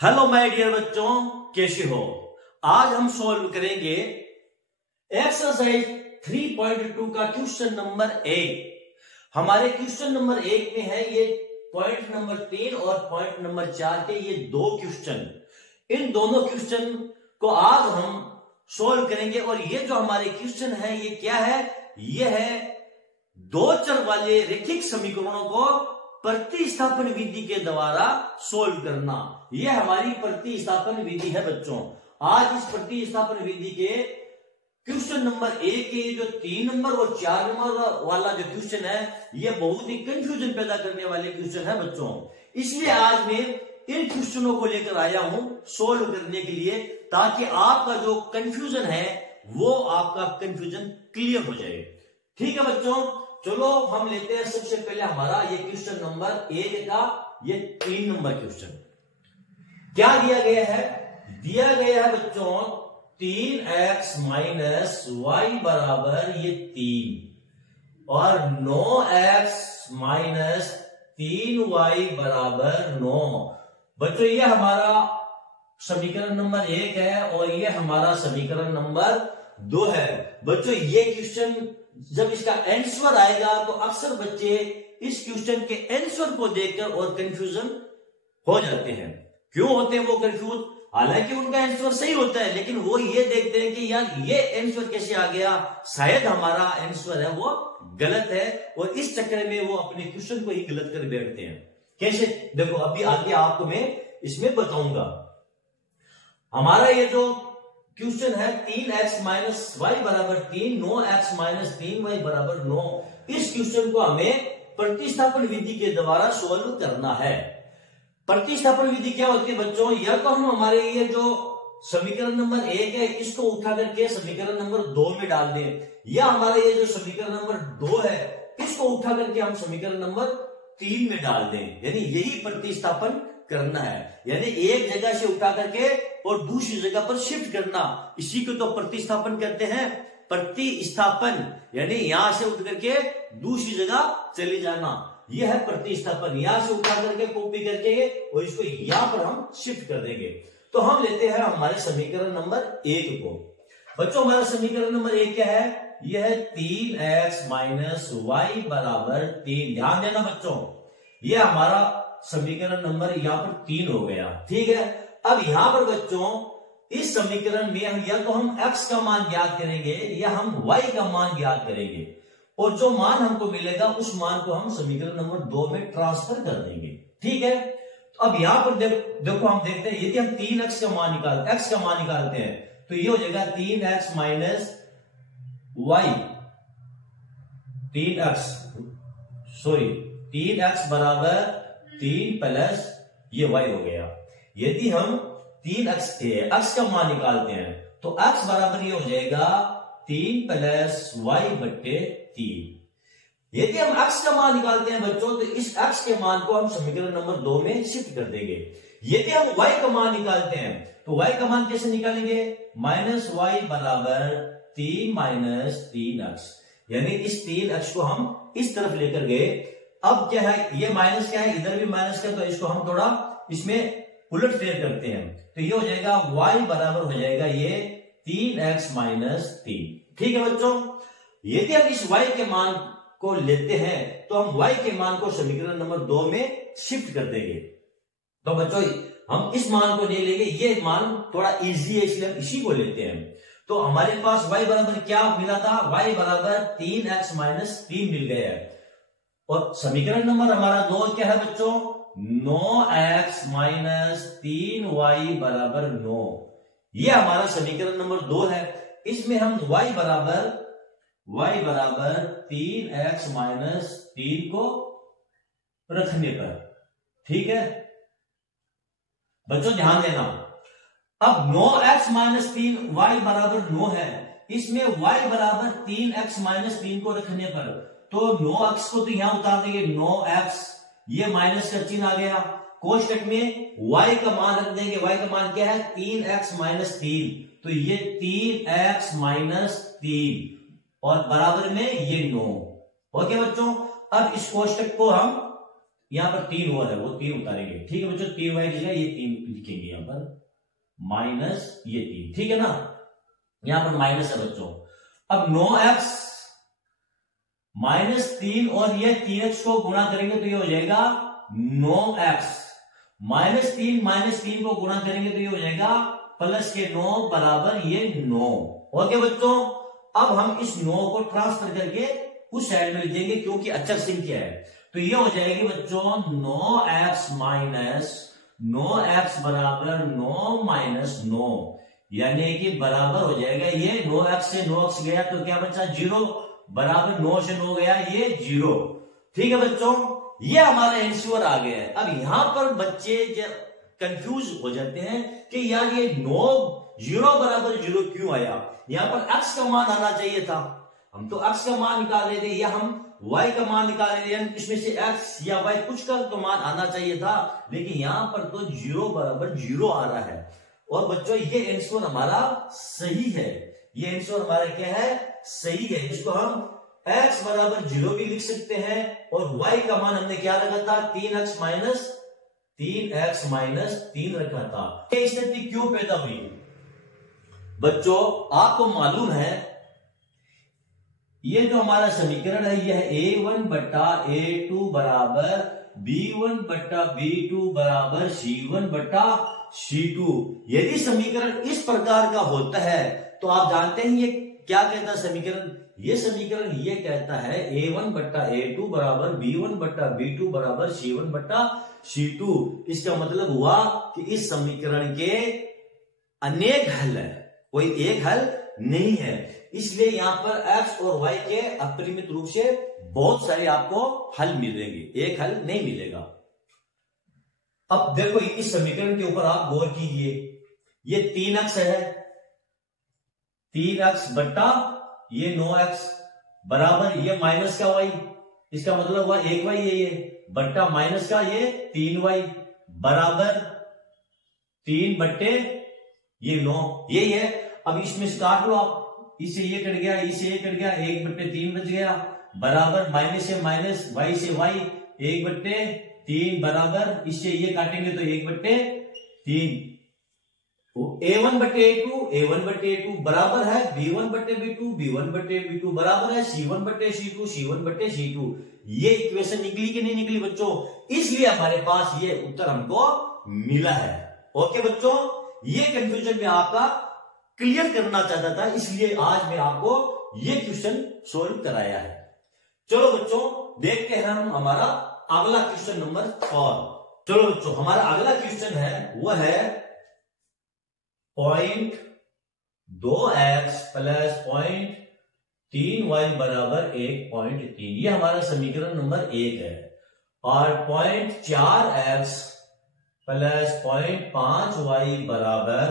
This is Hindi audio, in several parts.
हेलो माय डियर बच्चों, कैसे हो। आज हम सॉल्व करेंगे एक्सरसाइज 3.2 का क्वेश्चन नंबर 1। हमारे क्वेश्चन नंबर 1 में है ये पॉइंट नंबर 3 और पॉइंट नंबर 4 के ये दो क्वेश्चन। इन दोनों क्वेश्चन को आज हम सॉल्व करेंगे और ये जो हमारे क्वेश्चन है ये क्या है, ये है दो चर वाले रैखिक समीकरणों को प्रतिस्थापन विधि के द्वारा सोल्व करना। यह हमारी प्रतिस्थापन विधि है बच्चों। आज इस प्रतिस्थापन विधि के क्वेश्चन नंबर 1 के जो 3 नंबर और 4 नंबर वाला जो क्वेश्चन है ये बहुत ही कंफ्यूजन पैदा करने वाले क्वेश्चन है बच्चों। इसलिए आज मैं इन क्वेश्चनों को लेकर आया हूं सोल्व करने के लिए, ताकि आपका जो कंफ्यूजन है वो आपका कंफ्यूजन क्लियर हो जाए। ठीक है बच्चों, चलो हम लेते हैं सबसे पहले हमारा ये क्वेश्चन नंबर 1 का ये 3 नंबर क्वेश्चन। क्या दिया गया है? दिया गया है बच्चों 3x माइनस वाई बराबर ये 3 और 9x माइनस 3y बराबर 9। बच्चों ये हमारा समीकरण नंबर 1 है और ये हमारा समीकरण नंबर 2 है। बच्चों ये क्वेश्चन जब इसका आंसर आएगा तो अक्सर बच्चे इस क्वेश्चन के आंसर को देखकर और कंफ्यूजन हो जाते हैं। क्यों होते हैं वो कंफ्यूज? हालांकि उनका आंसर सही होता है, लेकिन वो ये देखते हैं कि यार ये आंसर कैसे आ गया, शायद हमारा आंसर है वो गलत है, और इस चक्कर में वो अपने क्वेश्चन को ही गलत कर बैठते हैं। कैसे? देखो अभी आगे आपको मैं इसमें बताऊंगा। हमारा ये जो क्वेश्चन है 3x माइनस वाई बराबर 3, 9x माइनस 3y बराबर 9, इस क्वेश्चन को हमें प्रतिस्थापन विधि के द्वारा सोल्व करना है। प्रतिस्थापन विधि क्या होती है बच्चों? या तो हम हमारे ये जो समीकरण नंबर 1 है इसको उठा करके समीकरण नंबर 2 में डाल दें, या हमारा ये जो समीकरण नंबर 2 है इसको उठा करके हम समीकरण नंबर 3 में डाल दें। यानी यही प्रतिस्थापन करना है, यानी एक जगह से उठा करके और दूसरी जगह पर शिफ्ट करना। इसी को तो प्रतिस्थापन कहते हैं। प्रतिस्थापन यानी यहां से उठ करके दूसरी जगह चले जाना, यह है प्रतिस्थापन। यहां से उठा करके कॉपी करके और इसको यहां पर हम शिफ्ट कर देंगे। तो हम लेते हैं हमारे समीकरण नंबर 1 को। बच्चों हमारा समीकरण नंबर 1 क्या है? यह है 3x माइनस वाई बराबर 3। ध्यान देना बच्चों, यह हमारा समीकरण नंबर यहां पर 3 हो गया। ठीक है, अब यहां पर बच्चों इस समीकरण में हम या तो हम x का मान ज्ञात करेंगे या हम y का मान ज्ञात करेंगे, और जो मान हमको मिलेगा उस मान को हम समीकरण नंबर 2 में ट्रांसफर कर देंगे। ठीक है, तो अब यहां पर देखो हम देखते हैं, यदि हम 3x का मान निकालते हैं तो ये हो जाएगा 3x माइनस वाई 3x बराबर 3 प्लस ये y हो गया। यदि हम 3x का मान निकालते हैं तो x बराबर ये हो जाएगा 3 प्लस वाई बट्टे 3। यदि हम x का मान निकालते हैं बच्चों तो इस x के मान को हम समीकरण नंबर 2 में शिफ्ट कर देंगे। यदि हम y का मान निकालते हैं तो y का मान कैसे निकालेंगे? माइनस वाई बराबर 3 माइनस 3x, यानी इस 3x को हम इस तरफ लेकर गए। अब क्या है, ये माइनस क्या है, इधर भी माइनस का, तो इसको हम थोड़ा इसमें उलट फेर करते हैं तो ये हो जाएगा y बराबर हो जाएगा ये 3x माइनस 3। ठीक है बच्चों, यदि हम इस y के मान को लेते हैं तो हम y के मान को समीकरण नंबर 2 में शिफ्ट कर देंगे। तो बच्चों हम इस मान को नहीं लेंगे, ये मान थोड़ा इजी है इसलिए हम इसी को लेते हैं। तो हमारे पास y बराबर क्या मिला था? y बराबर 3x माइनस 3 मिल गया है, और समीकरण नंबर हमारा 2 क्या है बच्चों? 9x माइनस 3y बराबर 9। यह हमारा समीकरण नंबर 2 है। इसमें हम y बराबर 3x माइनस 3 को रखने पर, ठीक है बच्चों ध्यान देना। अब 9x माइनस 3y बराबर 9 है, इसमें y बराबर 3x माइनस 3 को रखने पर तो 9x को तो यहां उतार देंगे, 9x, ये माइनस का चिन्ह आ गया। कोष्टक में y का मान रख देंगे, y का मान क्या है? 3x माइनस 3, तो ये 3x माइनस 3 और बराबर में ये 9। ओके बच्चों, अब इस कोष्टक को हम यहां पर 3 और है, वो 3 उतारेंगे। ठीक है बच्चों, 3y की जगह ये 3 लिखेंगे यहां पर, माइनस ये 3। ठीक है ना, यहां पर माइनस है बच्चों। अब 9x माइनस 3 और ये 3x को गुणा करेंगे तो ये हो जाएगा 9x, माइनस 3 को गुणा करेंगे तो ये हो जाएगा प्लस के 9 बराबर ये 9। ओके बच्चों, अब हम इस 9 को ट्रांसफर करके उस साइड में लिख देंगे क्योंकि अचर संख्या है। तो ये हो जाएगी बच्चों 9x माइनस 9x बराबर 9 माइनस 9, यानी कि बराबर हो जाएगा ये 9x से 9x गया तो क्या बचा 0, बराबर 9 से 9 गया ये 0। ठीक है बच्चों, ये हमारा आंसर आ गया है। अब यहां पर बच्चे कंफ्यूज हो जाते हैं कि यार ये 9 0 बराबर 0 क्यों आया, यहां पर x का मान आना चाहिए था, हम तो x का मान निकाल रहे थे या हम y का मान निकाल रहे थे, इसमें से x या y कुछ का तो मान आना चाहिए था, लेकिन यहां पर तो 0 बराबर 0 आ रहा है। और बच्चों ये आंसर हमारा सही है, ये आंसर हमारा क्या है, सही है। इसको हम x बराबर 0 भी लिख सकते हैं और y का मान हमने क्या रखा था 3x माइनस 3 रखा था। ये स्थिति क्यों पैदा हुई बच्चों, आपको मालूम है ये जो हमारा समीकरण है यह a1 बट्टा a2 बराबर b1 बट्टा b2 बराबर c1 बट्टा c2। यदि समीकरण इस प्रकार का होता है तो आप जानते हैं ये क्या कहता है समीकरण, ये समीकरण ये कहता है a1 बट्टा a2 बराबर b1 बट्टा b2 बराबर c1 बट्टा c2। इसका मतलब हुआ कि इस समीकरण के अनेक हल है, कोई एक हल नहीं है, इसलिए यहां पर x और y के अपरिमित रूप से बहुत सारे आपको हल मिलेंगे, एक हल नहीं मिलेगा। अब देखो इस समीकरण के ऊपर आप गौर कीजिए, ये 3x है, 3x बट्टा ये 9x बराबर ये माइनस का y, इसका मतलब हुआ 1y ये बट्टा माइनस का ये 3y बराबर 3 बट्टे ये 9, यही है। अब इसमें से काट लो आप, इससे ये कट गया, इससे ये कट गया, 1 बट्टे 3 बच गया बराबर माइनस से माइनस y से y 1 बट्टे 3 बराबर, इससे ये काटेंगे तो 1 बट्टे 3, a1 बट्टे a2 बराबर है b1 बट्टे b2 बराबर है c1 बट्टे c2। ये इक्वेशन निकली कि नहीं निकली बच्चों, इसलिए हमारे पास ये उत्तर हमको मिला है। ओके बच्चों, ये कंफ्यूजन में आपका क्लियर करना चाहता था, इसलिए आज मैं आपको ये क्वेश्चन सोल्व कराया है। चलो बच्चों देखते हैं हम हमारा अगला क्वेश्चन नंबर 4। चलो बच्चों हमारा अगला क्वेश्चन है वो है 0.2x प्लस 0.3y बराबर 1.3, ये हमारा समीकरण नंबर 1 है। और 0.4x प्लस 0.5y बराबर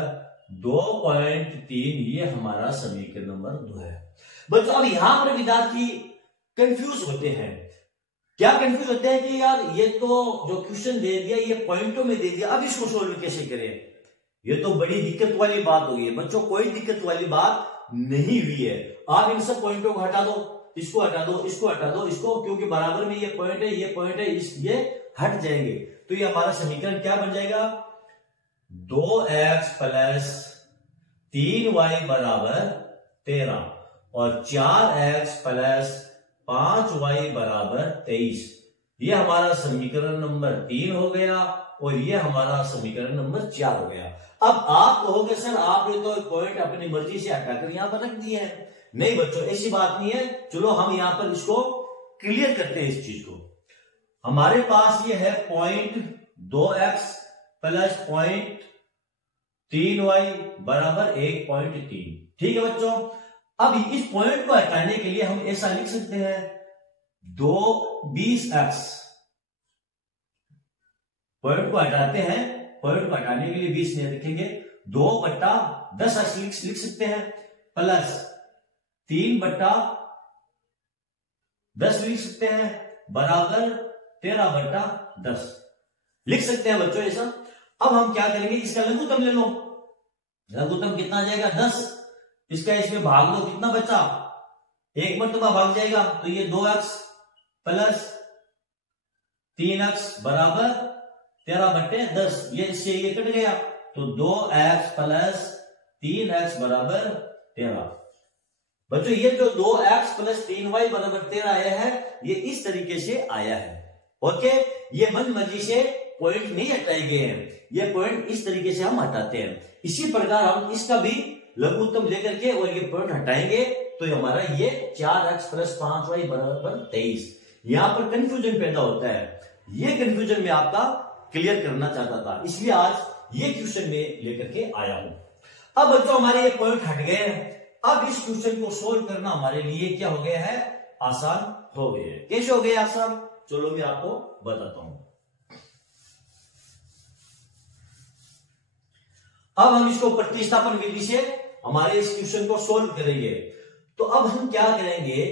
2.3, ये हमारा समीकरण नंबर 2 है। बच्चों अब यहां पर विद्यार्थी कंफ्यूज होते हैं, क्या कंफ्यूज होते हैं कि यार ये तो जो क्वेश्चन दे दिया ये पॉइंटों में दे दिया, अब इसको सोल्व कैसे करें, ये तो बड़ी दिक्कत वाली बात हुई है। बच्चों कोई दिक्कत वाली बात नहीं हुई है, आप इन सब पॉइंटों को हटा दो, इसको हटा दो, इसको हटा दो, इसको, क्योंकि बराबर में ये पॉइंट है, ये पॉइंट है, ये हट जाएंगे तो ये हमारा समीकरण क्या बन जाएगा 2x प्लस 3y बराबर 13 और 4x प्लस 5y बराबर 23, ये हमारा समीकरण नंबर 3 हो गया और ये हमारा समीकरण नंबर 4 हो गया। अब आप कहोगे सर आपने तो पॉइंट अपनी मर्जी से हटाकर यहां पर रख दिए हैं, नहीं बच्चों ऐसी बात नहीं है। चलो हम यहां पर इसको क्लियर करते हैं, इस चीज को। हमारे पास ये है 0.2x प्लस 0.3y बराबर 1.3, ठीक है बच्चों। अब इस पॉइंट को हटाने के लिए हम ऐसा लिख सकते हैं 20x, पॉइंट को हटाते हैं, पॉइंट को हटाने के लिए 20 नहीं लिखेंगे, 2/10x लिख सकते हैं प्लस 3/10 लिख सकते हैं बराबर 13/10 लिख सकते हैं बच्चों ऐसा। अब हम क्या करेंगे, इसका लघुत्तम ले लो, लघुत्तम कितना आ जाएगा 10, इसका इसमें भाग लो, कितना बचा 1 मरतबा भाग जाएगा तो ये 2x प्लस 3x बराबर 13/10, ये इससे ये कट गया तो 2x प्लस 3x बराबर 13। बच्चों ये जो 2x प्लस 3y बराबर 13 आया है, ये इस तरीके से आया है। ओके, ये मन मर्जी से पॉइंट नहीं हटाए गए हैं, ये पॉइंट इस तरीके से हम हटाते हैं। इसी प्रकार हम इसका भी लघुत्तम लेकर के और ये पॉइंट हटाएंगे तो हमारा ये 4x प्लस 5y बराबर 23। यहां पर कंफ्यूजन पैदा होता है, ये कंफ्यूजन में आपका क्लियर करना चाहता था, इसलिए आज ये क्वेश्चन में लेकर के आया हूं। अब बच्चों हमारे ये पॉइंट हट गए हैं, अब इस क्वेश्चन को सोल्व करना हमारे लिए क्या हो गया है, आसान हो गया है। कैसे हो गया आसान, चलो मैं आपको बताता हूं। अब हम इसको प्रतिस्थापन विधि से हमारे इस क्वेश्चन को सोल्व करेंगे। तो अब हम क्या करेंगे,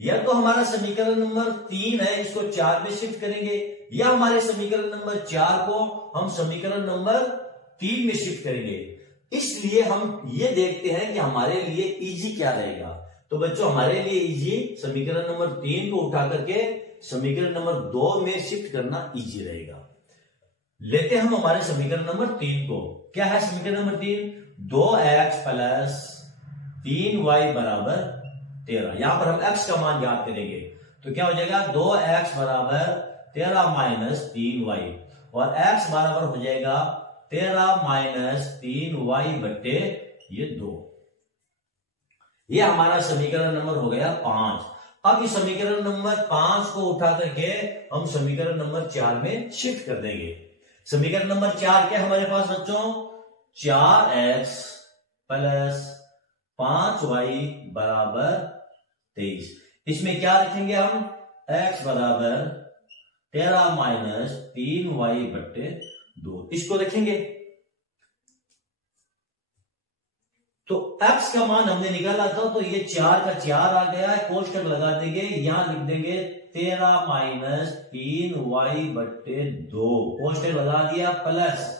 या तो हमारा समीकरण नंबर 3 है, इसको 4 में शिफ्ट करेंगे, या हमारे समीकरण नंबर 4 को हम समीकरण नंबर 3 में शिफ्ट करेंगे। इसलिए हम ये देखते हैं कि हमारे लिए इजी क्या रहेगा। तो बच्चों हमारे लिए इजी समीकरण नंबर 3 को उठा करके समीकरण नंबर 2 में शिफ्ट करना इजी रहेगा। लेते हम हमारे समीकरण नंबर 3 को, क्या है समीकरण नंबर 3, 2x प्लस 3y बराबर 13। यहां पर हम x का मान याद करेंगे तो क्या हो जाएगा, 2x बराबर 13 माइनस 3y और x बराबर हो जाएगा 13 माइनस 3y बट्टे ये 2। ये हमारा समीकरण नंबर हो गया 5। अब इस समीकरण नंबर 5 को उठा करके हम समीकरण नंबर 4 में शिफ्ट कर देंगे। समीकरण नंबर 4 क्या हमारे पास बच्चों, 4x प्लस 5y बराबर 23। इसमें क्या रखेंगे हम, x बराबर 13 माइनस 3y बट्टे 2, इसको रखेंगे। तो x का मान हमने निकाला था तो ये 4 का 4 आ गया है, कोष्टक लगा देंगे, यहां लिख देंगे 13 माइनस 3y बट्टे 2, कोष्टक लगा दिया, प्लस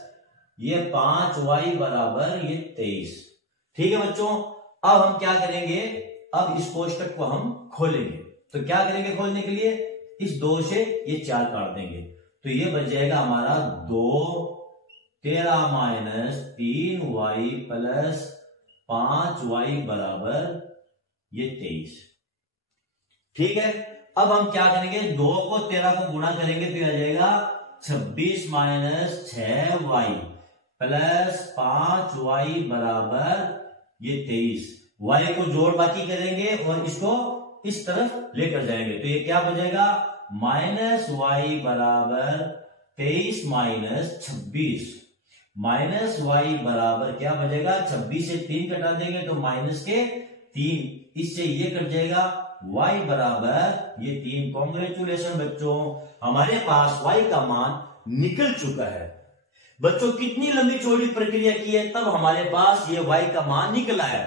ये 5y बराबर ये 23। ठीक है बच्चों, अब हम क्या करेंगे, अब इस कोष्टक को हम खोलेंगे। तो क्या करेंगे खोलने के लिए, इस 2 से ये 4 काट देंगे तो ये बच जाएगा हमारा 2, 13 माइनस 3y प्लस 5y बराबर ये 23। ठीक है, अब हम क्या करेंगे, 2 को 13 को गुणा करेंगे तो आ जाएगा 26 माइनस 6y प्लस 5y बराबर ये 23। y को जोड़ बाकी करेंगे और इसको इस तरफ लेकर जाएंगे तो ये क्या बचेगा, माइनस y बराबर 23 माइनस 26, माइनस y बराबर क्या बचेगा, 26 से 3 कटा देंगे तो माइनस के 3, इससे ये कट जाएगा, y बराबर ये 3। कॉन्ग्रेचुलेशन बच्चों, हमारे पास y का मान निकल चुका है। बच्चों कितनी लंबी चौड़ी प्रक्रिया की है, तब हमारे पास ये y का मान निकला है।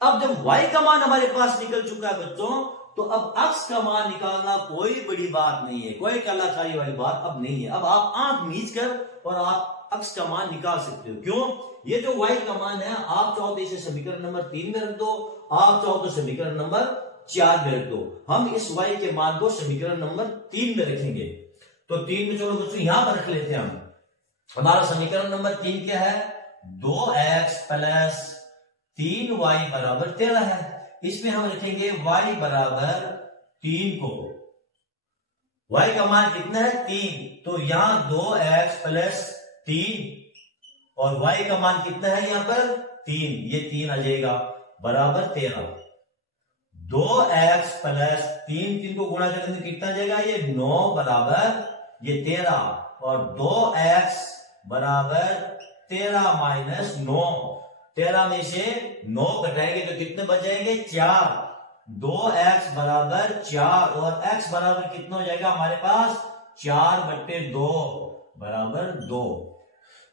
अब जब y का मान हमारे पास निकल चुका है बच्चों, तो अब x का मान निकालना कोई बड़ी बात नहीं है, कोई कलाकारी वाली बात अब नहीं है। अब आप आंख मीच कर और आप x का मान निकाल सकते हो। क्यों, ये जो y का मान है, आप चाहो तो इसे समीकरण नंबर 3 में रख दो, आप चाहो तो समीकरण नंबर 4 में रख दो। हम इस y के मान को समीकरण नंबर 3 में रखेंगे। तो 3 में चलो बच्चों यहां पर रख लेते हैं हम। हमारा समीकरण नंबर 3 क्या है, 2x प्लस 3y बराबर 13 है। इसमें हम लिखेंगे y बराबर 3 को, y का मान कितना है 3, तो यहां 2x प्लस 3 और y का मान कितना है यहां पर 3, ये 3 आ जाएगा बराबर 13। 2x प्लस 3 को गुणा करेंगे तो कितना जाएगा, ये 9 बराबर ये 13 और 2x बराबर 13 माइनस 9, 13 में से 9 घटाएंगे तो कितने बच जाएंगे 4, 2x बराबर 4 और x बराबर कितना हो जाएगा हमारे पास 4 बट्टे 2 बराबर 2।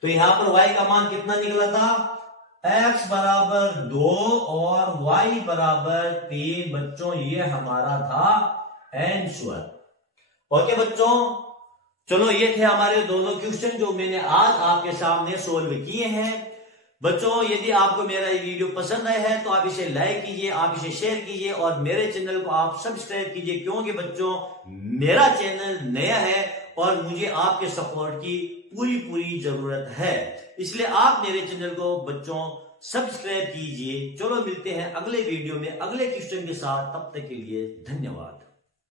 तो यहां पर y का मान कितना निकला था, x बराबर 2 और y बराबर 3। बच्चों ये हमारा था आंसर। ओके बच्चों, चलो ये थे हमारे दोनों क्वेश्चन जो मैंने आज आपके सामने सोल्व किए हैं। बच्चों यदि आपको मेरा ये वीडियो पसंद आया है तो आप इसे लाइक कीजिए, आप इसे शेयर कीजिए और मेरे चैनल को आप सब्सक्राइब कीजिए, क्योंकि बच्चों मेरा चैनल नया है और मुझे आपके सपोर्ट की पूरी जरूरत है। इसलिए आप मेरे चैनल को बच्चों सब्सक्राइब कीजिए। चलो मिलते हैं अगले वीडियो में अगले क्वेश्चन के साथ, तब तक के लिए धन्यवाद।